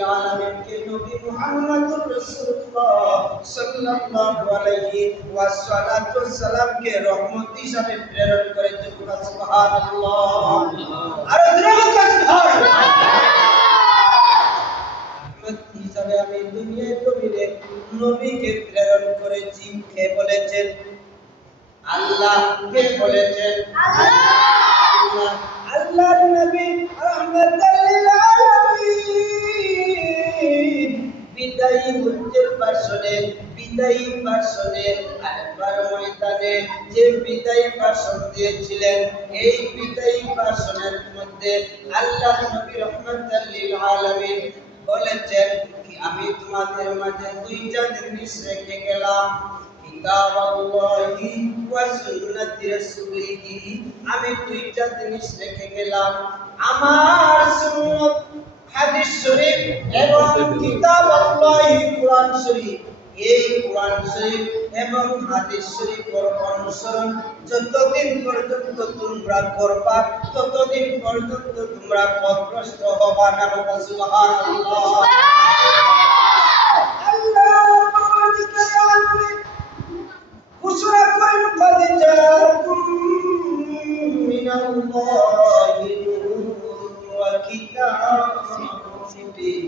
লিল আলামিন কে নবী মুহাম্মদুর রাসূলুল্লাহ সাল্লাল্লাহু আলাইহি ওয়াসাল্লাতু সালাম কে রহমত হিসাবে প্রেরণ করেছেন। সুবহানাল্লাহ। আর দ্রুত সুবহানাল্লাহ। রহমত হিসাবে আমি দুনিয়ায় নবীকে নবীকে প্রেরণ করেছি। কে বলেছেন? আল্লাহ। কে বলেছেন? আল্লাহ। আল্লাহর নবী রহমাতুল লিল আলামিন বিদায়ী উচ্চের ভাষণে আরেকবার ময়দানে যে বিদায়ী ভাষণ দিয়েছিলেন, এই বিদায়ী ভাষণের মধ্যে আল্লাহর নবী রহমাতুল লিল আলামিন বলেছেন কি আমি তোমাদের মাঝে দুইটা জিনিস রেখে গেলাম, কিতাবাল্লাহি ওয়া সুন্নাতি রাসূলিহি। আমি দুইটা জিনিস রেখে গেলাম, আমার সুন্নাত হাদিস শরীফ এবং কিতাবাল্লাহি কুরআন শরীফ। এই কুরআন শরীফ এবং হাদিস শরীফের অনুসরণ যতদিন পর্যন্ত তোমরা করবা ততদিন পর্যন্ত তোমরা পথভ্রষ্ট হবা না। সুবহানাল্লাহ। আল্লাহ ঘোষণা করেন قد جاءكم من الله نور وكتاب مبين।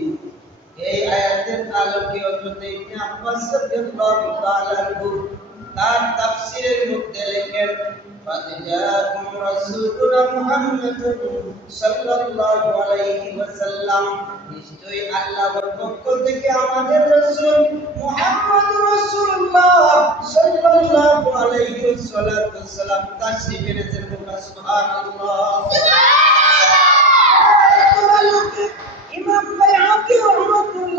এই আয়াতের আলোকে হযরত ইবনে আব্বাস রাদিয়াল্লাহু তাআলা আনহু তার তাফসীরের মধ্যে লেখেন قد جاءكم رسولنا محمد সাল্লাল্লাহু আলাইহি ওয়াসাল্লাম। নিশ্চয়ই আল্লাহর পক্ষ থেকে আমাদের রাসূল মুহাম্মদ রাসূলুল্লাহ সাল্লাল্লাহু আলাইহি ওয়াসাল্লাম তাশরীফ এনেছেন। সুবহানাল্লাহ। ইমাম বাইহাকি রাহমাতুল্লাহ